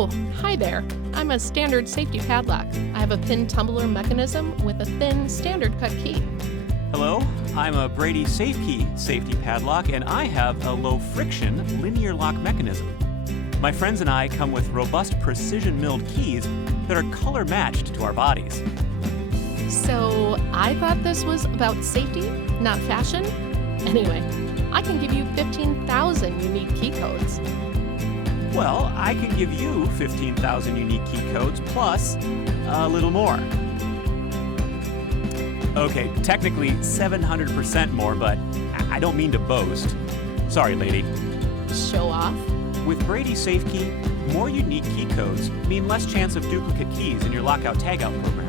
Oh, hi there. I'm a standard safety padlock. I have a pin tumbler mechanism with a thin standard cut key. Hello, I'm a Brady SafeKey safety padlock, and I have a low-friction linear lock mechanism. My friends and I come with robust precision-milled keys that are color-matched to our bodies. So I thought this was about safety, not fashion. Anyway, I can give you 15,000 unique key codes. Well, I can give you 15,000 unique key codes plus a little more. Okay, technically 700% more, but I don't mean to boast. Sorry, lady. Show off. With Brady SafeKey, more unique key codes mean less chance of duplicate keys in your lockout tagout program.